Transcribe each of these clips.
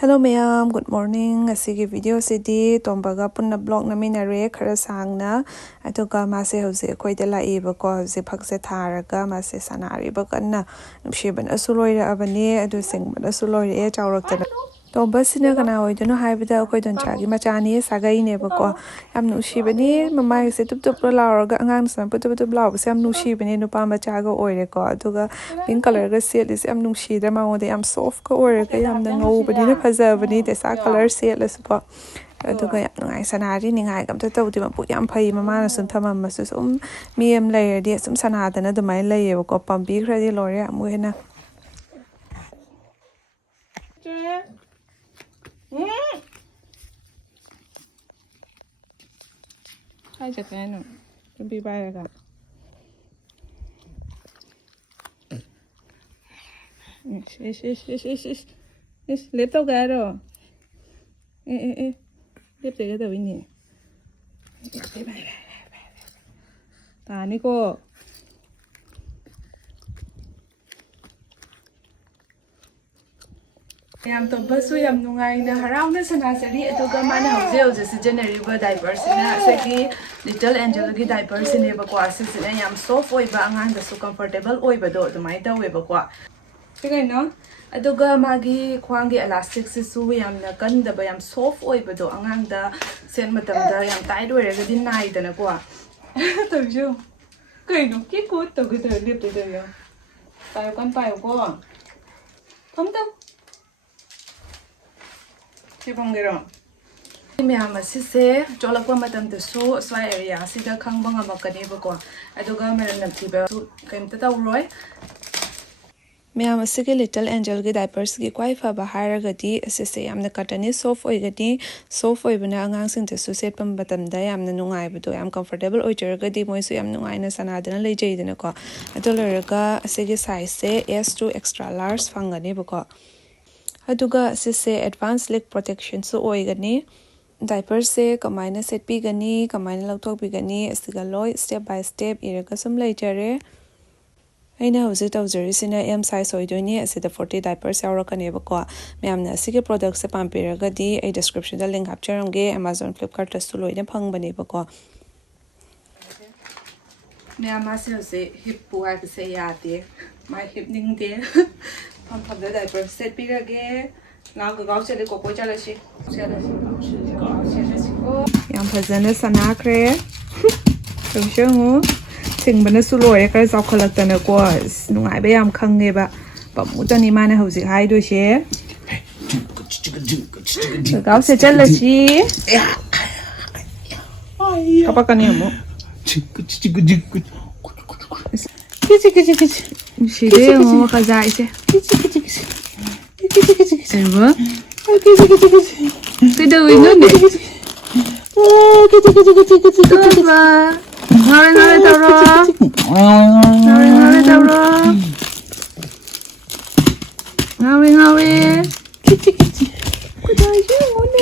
Hello mayam, good morning. Asigi video sidi Tomba punna blog na minare khara sangna atuka mase hause khoida laiba ko hause phakse tharaga mase sanari ba kanna numshiban asuloira abani adu singban asuloira e chawraktana Tomba sina kana hoidano haibida koi don chagi machani sagai ne ba ko yam nushibani mamai se tup tup lauraga angang san putu putu blau se yam nushibani nupa machaga oire ko aduga pink color ga set is yam nushida ma ode yam soft ko oire ga yam na ngobani na phajabani te sa color set la su ko aduga yam ngai sanari ningai kam ta tawdi ma pu yam phai mama na sun thamam masu sum miem layer di sum sanadana dumai laye ko pambi khradi lore amu hena Hai chặt cái nữa, chuẩn bị bay rồi cả. Lép tao cái rồi. Lép cái tao bên này. Ta này cô. Yam Tomba su yam nungai na harau na sana sari aduga mana hauze hauze generate diapers na sagi little angel gi diapers ne ba kwa se ne yam soft oi ba angang da su comfortable oi ba do dumai da we ba kwa sigai no aduga magi khwangi elastic sisu yam na kan da ba yam soft oi ba do angang da sen matam da yam tight oi ga din nai da na kwa to ju kai no ki ko to gi da lip da yo tayo kan tayo ko thom ta Sibongero. Mayam asise jolakwa matam desu swai area sida khangbang amakani bako aduga meran namtiba kaimta tawroi Mayam asige little angel gi diapers gi kwai fa ba haragadi asise yamna katani soft oigadi soft oibana angang sing desu set pam batam da yamna nungai bado yam comfortable oijaragadi moisu yam nungai na sanadana lejaidana ko adolaraga asige size se S2 extra large fangani bako aduga sise advanced leg protection so oigani diaper se kamaina set pi gani kamaina lautok pi gani asiga loi step by step iraga sum laitare aina hause tawjari sina m size oidoni asida 40 diapers yaurakane bako mayamna asige product se pampiraga di ai description da link hapcharamge Amazon Flipkart ta su loina phangbani bako mayama se hip pu ha se yate my hip ning de हम सब दे diaper set pi rage na ga gaw chale ko ko chala shi yam phajana sanakre tumshungu singbana su lore kar jaw khalak tana ko nungai ba yam khange ba pamu tani mana hausi hai do she gaw se chala shi kapa kani mo kichi Shide mo kaza ise. Serba. Kida wino ne. Tomba. Ngaore tawro. Ngaore tawro. Ngaore. Kuda shi mo ne.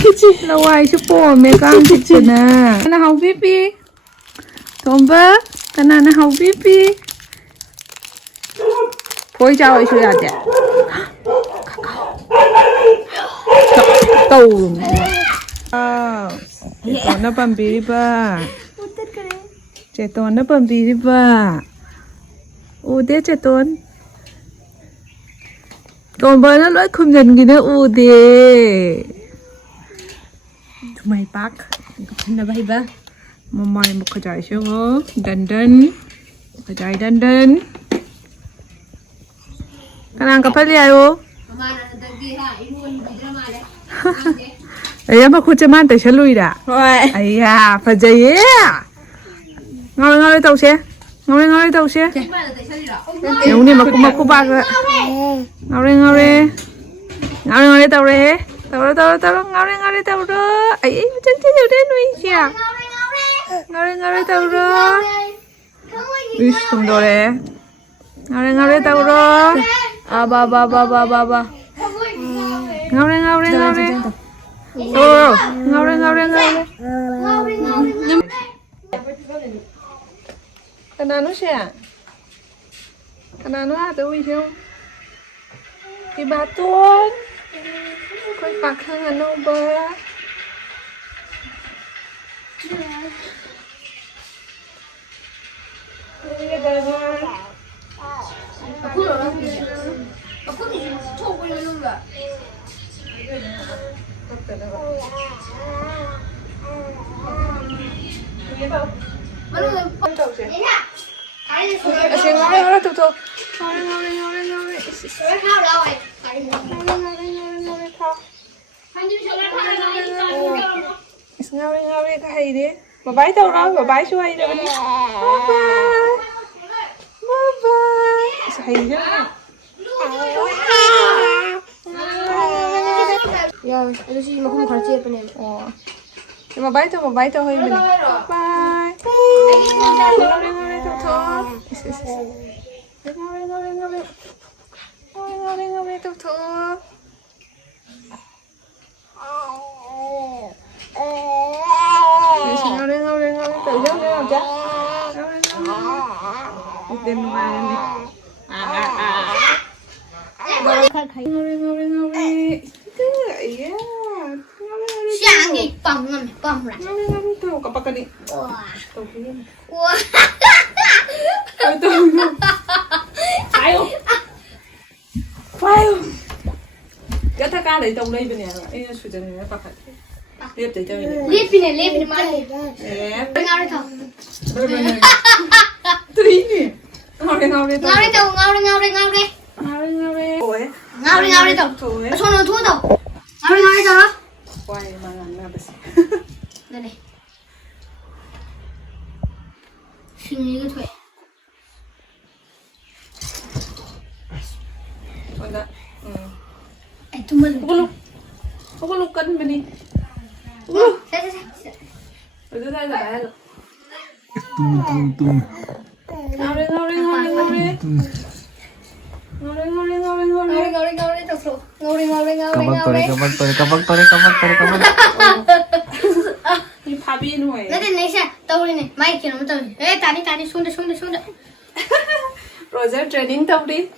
Kichi. Lawai shi po me kang kichi na. Kana hau pipi. Tomba. Kana na hau pipi. Phôi trao ấy chưa nhỉ? Tàu. Trẻ nó bầm bì đi ba. Trẻ con nó bầm bì đi ba. U đế trẻ con. Còn bơi nó lỗi không dần gì nữa u đế. Mày bác. Nó bay ba. Mamay một cái trái siyo, dandan, một cái trái dandan. Kanang kapal yayo. Ayah mak kucing mana terselui dah. Ayah, fajai ya. Ngaore tau se, ngaore tau se. Yang ni mak bag. Ngaore tau re. Tau ngaore tau re. Ayah macam tu dah nui sia. Ngaore tau re. Ish tunggu re. Ngaore tau re. Ba. Ngaore. Oh, ngaore. Kanano siya? Kanano ata uwi siya? Đi bà tuôn. Khôi bạc hơn anh ô bơ. Ngaore cái hay đi. Bà bái đâu đó, bà bái xuôi đâu đi. Bye bye. Bye bye. Hay chứ. 야, 아저씨 이거 한번 같이 예쁘네. Nhưng mà bái thôi mình. Bye. Ngaore thôi. Ngaore thôi. Ngaore tự giác đi không cha? Tên mà đi. Ngaore. Iya. 샹이 빵 빵라. Ngaore tahu kapag kani. 와. Tahu yun. 와. Tahu yun. Ayo. Ayo. Cái thằng ca lấy tông đây bên này rồi, em suy nghĩ nó bạc hạt, liệp để cho mình. 랩이네 말해. Liệp. ngaore 더. Tùy nhỉ. Ngaore thôi. ngaore 더 ngaore. Ôi. ngaore 더. Thôi. 손은 두어 더. ngaore 더. Quay mà làm nào basi. 네네. 신이가 돼. Còn đó. 정말. Có lúc cân bên đi. 자. Rồi đưa tay là bé rồi. 뚱. Ngaore. ngaore 더. ngaore. Kabak. Đi pha pin rồi. 나도 내셔 떠오르네. 마이크 너무 떠오르네. 에 다리 손대. Rồi giờ training tông đi.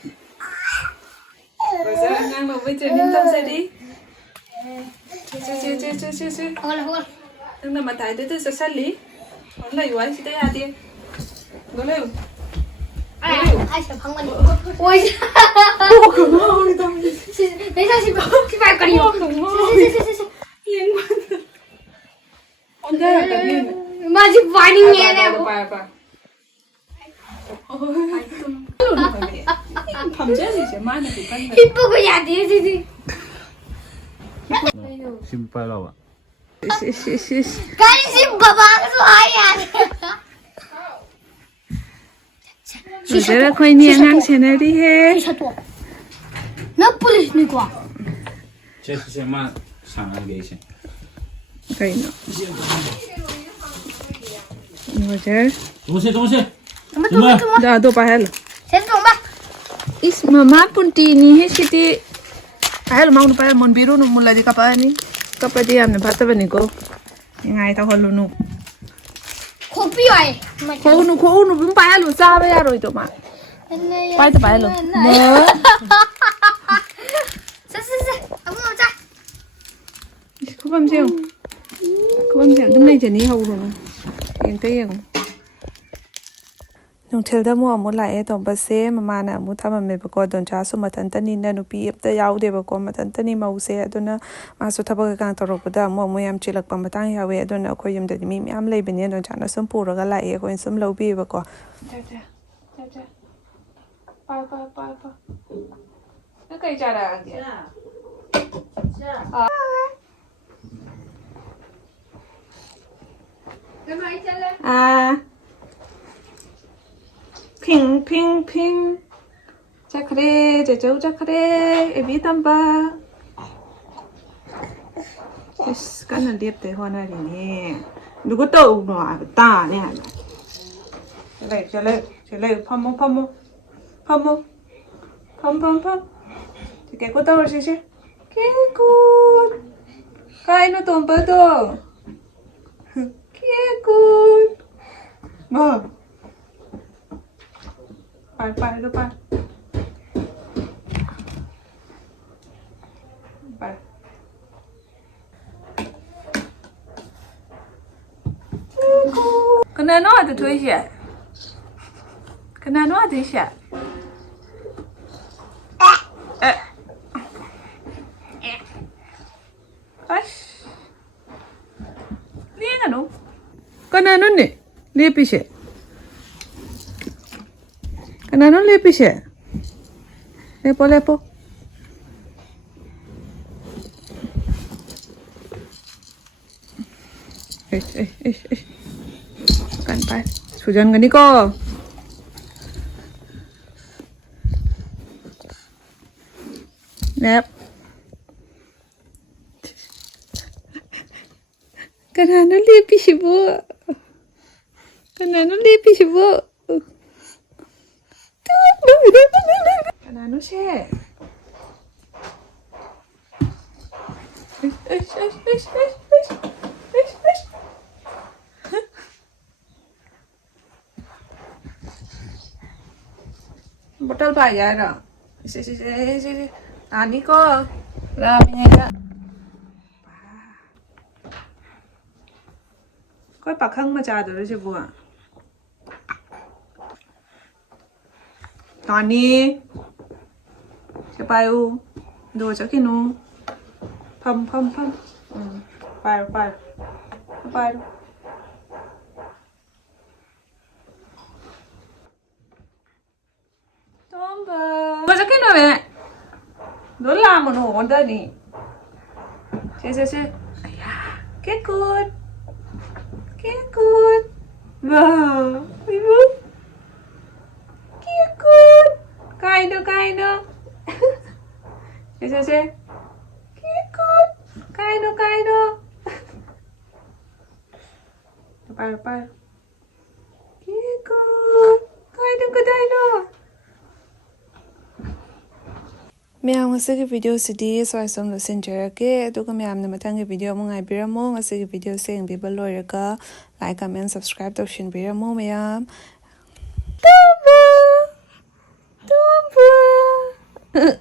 Rồi giờ ngang vào với training tông sẽ đi. Chứ. 호글. Nhưng mà tại tôi sẽ sát lý. Còn lấy quá chị tới à tiên. Có lưu. 아이씨 방만이. 오이. 내셔 시발 거리요. Liên quan. Con ra là cần liên. 마지 바닝이야 내가. Bà. Phẩm chất gì chứ mai là phải cân. 이쁘고 야지. 신발라와. 관심 봐봐서 아야. Rồi giờ là khôi niên ngang xe này đi hết. 너 뿌리시는 거야. 제수제만 상하게 이제. Cái nó. Rồi giờ. 동세. Đó tôi phải hello. 됐어 엄마. Is mama pun tini hết chị đi. Hello mau nó phải mon biru nó muốn lại đi cặp anh. Cặp đi ăn bắt tay bên cô. Ngày tao hello nó. 고삐와해. Cô nó cũng phải hello sao bây giờ rồi tụi mà. Phải tụi hello. Nè. 아무 자. Có bấm siêu. Cái này chỉ ní hầu rồi. Yên cái Nung tel da mo mo la e Tomba se mama na mu thama me ko don cha su matan tani na nu pi ta yaw de ba ko matan tani mau se aduna ma su thaba ka ta ro da mo yam chilak pa matang ya we aduna ko yum de mi am lei ben don cha na sum pu ro ga la e ko sum lo bi ba ko cha pa nó cây cha da kìa à 핑 자 그래 제주 자 그래 에비 담바 yes cái này điệp tới hoa này nè 누구 또 놔 따 nè trở lại 펌 thì cái cô tao rồi chứ cái cút cái nó tôm bơ to cái cút mà 빨리. ไปขนาดน้อยจะช่วยเสียขนาดน้อยจะเสียno? Kanano ni? Lepi siya. Kanano lepi siya? Lepo, lepo. Kan pa. Sujan gani ko. Nep. Kanano lepi siya po? Kanano lepi siya po? Kanano siya? Botol pa yan ah. Ani ko. Rami nga. Koi pakhang ma cha do je bu a. Tani. Che pai u. Do cha ki nu. Pham. Pai. Pai. Tomba. Do cha ki nu be. Do la mo no on da ni. Che. Aya. Get good. Get good. Wow. Get good. Kind of. Say. Get good. Kind of. Bye. Get good. Kind of. Maya ngasi video sidi so som lo senjara ke to ko maya na matang video mo ngai biramo ngasi video se ng bibal ka like comment subscribe to shin biramo maya Tomba